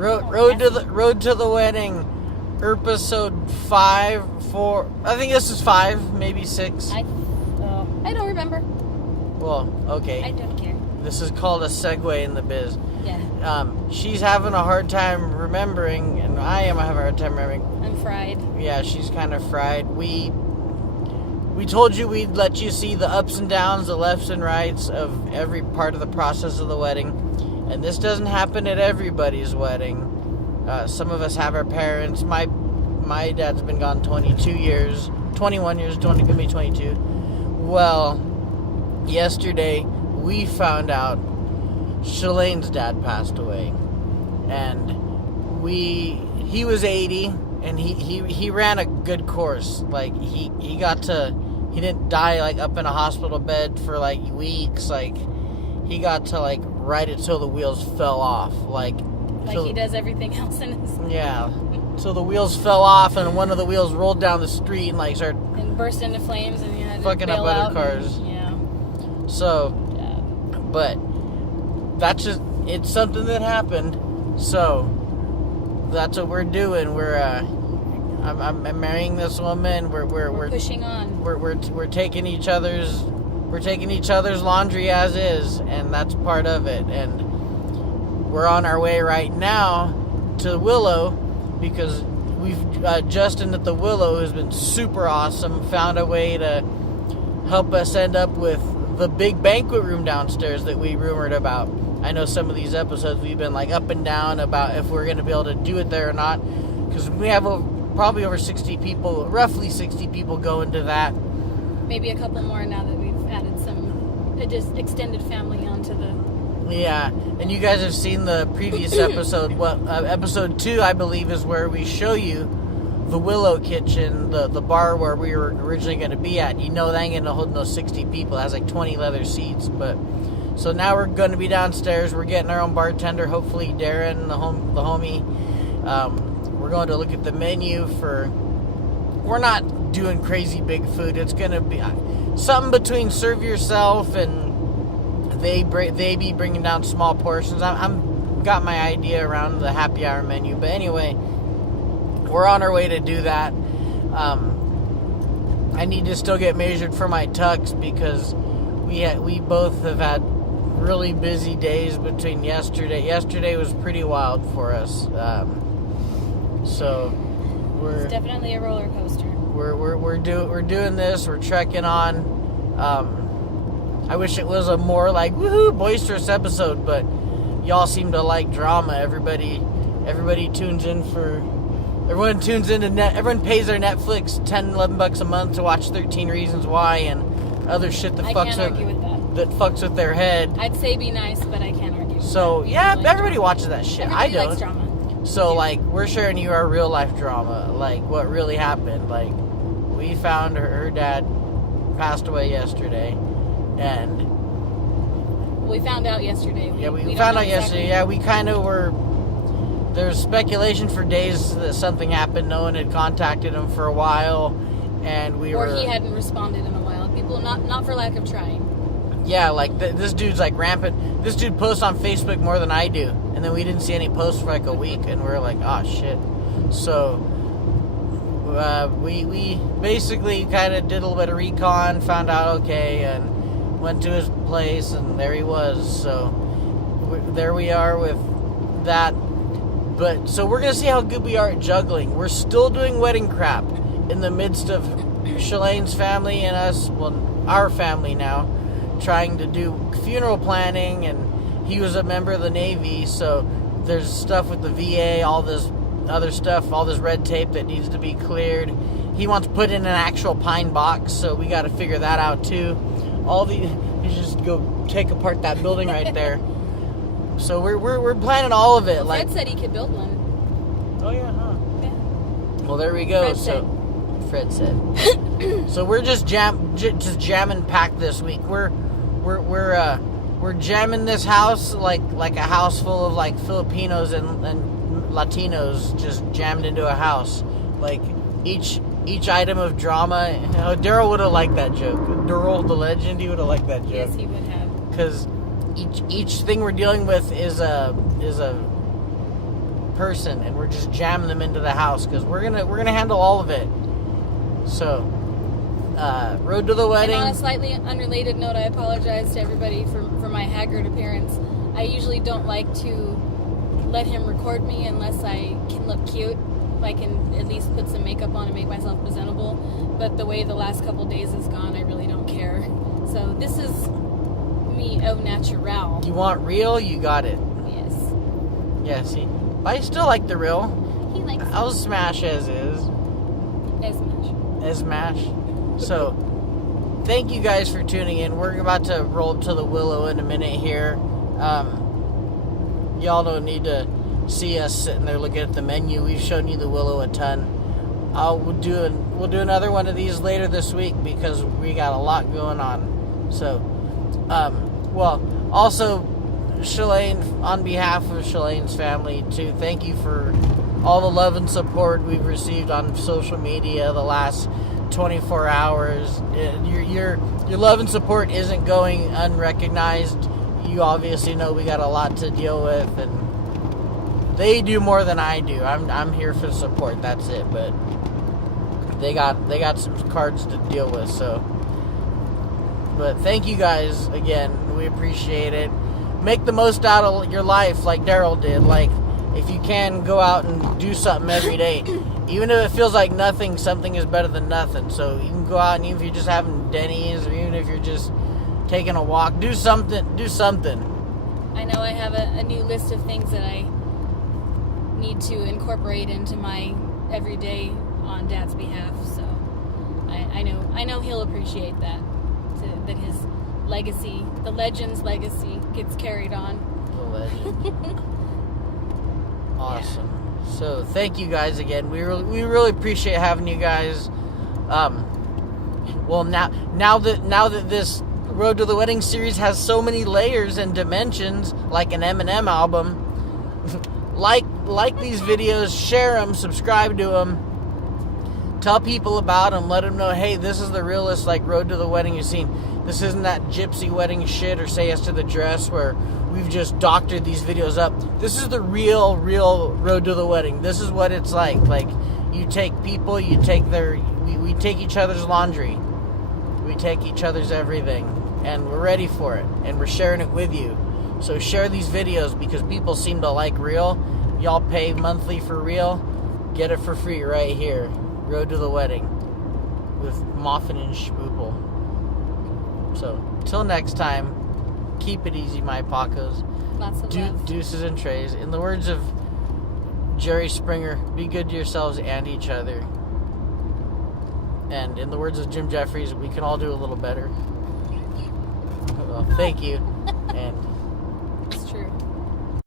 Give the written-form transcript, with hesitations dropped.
Road to the Wedding, episode 5, 4. I think this is 5, maybe 6. I don't remember. Well, okay. I don't care. This is called a segue in the biz. Yeah. She's having a hard time remembering, and I am having a hard time remembering. I'm fried. Yeah, she's kind of fried. We told you we'd let you see the ups and downs, the lefts and rights of every part of the process of the wedding. And this doesn't happen at everybody's wedding. Some of us have our parents. My dad's been gone 21 years, going to be 22. Well, yesterday we found out Shalane's dad passed away. And he was 80, and he ran a good course. Like, he didn't die, like, up in a hospital bed for, like, weeks. Like, he got to, like, ride it till the wheels fell off. Like he does everything else in his... Yeah. So the wheels fell off, and one of the wheels rolled down the street and, like, started... And burst into flames, and you had to fucking bail up other out cars. And, yeah. So... Yeah. But... That's just... It's something that happened. So... That's what we're doing. I'm marrying this woman. We're pushing on. We're taking each other's laundry as is, and that's part of it. And we're on our way right now to Willow because Justin at the Willow has been super awesome. Found a way to help us end up with the big banquet room downstairs that we rumored about. I know some of these episodes we've been like up and down about if we're going to be able to do it there or not, because we have probably over 60 people, roughly 60 people going to that. Maybe a couple more now that we've added some just extended family onto the... Yeah, and you guys have seen the previous episode. Episode 2, I believe, is where we show you the Willow Kitchen, the bar where we were originally going to be at. You know that ain't going to hold no 60 people. It has like 20 leather seats, but... So now we're going to be downstairs. We're getting our own bartender, hopefully Darren, the homie. We're going to look at the menu for... We're not doing crazy big food. It's going to be something between serve yourself and they be bringing down small portions. I'm got my idea around the happy hour menu. But anyway, we're on our way to do that. I need to still get measured for my tux because we both have had really busy days between yesterday. Yesterday was pretty wild for us. So it's definitely a roller coaster. We're doing this. We're trekking on. I wish it was a more like woohoo boisterous episode, but y'all seem to like drama. Everybody tunes in for. Everyone tunes into everyone pays their Netflix $10-11 a month to watch 13 Reasons Why and other shit that fucks with their head. I'd say be nice, but I can't argue with so that. Yeah, everybody watches that shit. Everybody I don't. Likes drama. So like we're sharing you our real life drama, like what really happened. Like we found her dad passed away yesterday, and we found out yesterday. We found out yesterday. Yeah, we kind of were. There's speculation for days that something happened. No one had contacted him for a while, and or he hadn't responded in a while. People not for lack of trying. Yeah, like this dude's like rampant. This dude posts on Facebook more than I do, and then we didn't see any posts for like a week, and we're like, oh shit. So we basically kind of did a little bit of recon, found out okay, and went to his place, and there he was. So there we are with that. But so we're gonna see how good we are at juggling. We're still doing wedding crap in the midst of Shalane's family and us, well, our family now, trying to do funeral planning, and he was a member of the Navy, so there's stuff with the VA, all this other stuff, all this red tape that needs to be cleared. He wants to put in an actual pine box, so we got to figure that out too. You just go take apart that building right there. So we're planning all of it. Fred said he could build one. Oh yeah, huh? Yeah. Well, there we go. Fred said. So we're just jamming packed this week. We're jamming this house like a house full of like Filipinos and Latinos just jammed into a house. Like each item of drama. Daryl would have liked that joke. Daryl the legend, he would have liked that joke. Yes, he would have. Because each thing we're dealing with is a person, and we're just jamming them into the house because we're gonna handle all of it. So, road to the wedding. And on a slightly unrelated note, I apologize to everybody for my haggard appearance. I usually don't like to let him record me unless I can look cute. If I can at least put some makeup on and make myself presentable. But the way the last couple days has gone, I really don't care. So this is me au natural. You want real? You got it. Yes. Yeah, see? But I still like the real. He likes I'll smash as is. as much. As mash. So, thank you guys for tuning in. We're about to roll to the Willow in a minute here. Y'all don't need to see us sitting there looking at the menu. We've shown you the Willow a ton. We'll do another one of these later this week because we got a lot going on. So, also, Shalane, on behalf of Shalane's family, too, thank you for all the love and support we've received on social media the last 24 hours. Your love and support isn't going unrecognized. You obviously know we got a lot to deal with, and they do more than I do. I'm here for support. That's it. But they got some cards to deal with. So, but thank you guys again. We appreciate it. Make the most out of your life, like Daryl did. Like, if you can, go out and do something every day. Even if it feels like nothing, something is better than nothing. So you can go out, and even if you're just having Denny's, or even if you're just taking a walk, do something. I know I have a new list of things that I need to incorporate into my everyday on Dad's behalf. So I know he'll appreciate that. That his legacy, the legend's legacy, gets carried on. The legend. Awesome. Yeah. So thank you guys again. We really appreciate having you guys. Well, now that this Road to the Wedding series has so many layers and dimensions, like an Eminem album, like these videos, share them, subscribe to them, tell people about them, let them know, hey, this is the realest Road to the Wedding you've seen. This isn't that gypsy wedding shit or Say Yes to the Dress where we've just doctored these videos up. This is the real Road to the Wedding. This is what it's like. Like, you take people, we take each other's laundry. We take each other's everything. And we're ready for it. And we're sharing it with you. So share these videos because people seem to like real. Y'all pay monthly for real. Get it for free right here. Road to the Wedding with Moffin and Schmoople. So, till next time, keep it easy, my Pacos. Lots of love. Deuces and trays. In the words of Jerry Springer, be good to yourselves and each other. And in the words of Jim Jeffries, we can all do a little better. Well, thank you. And it's true.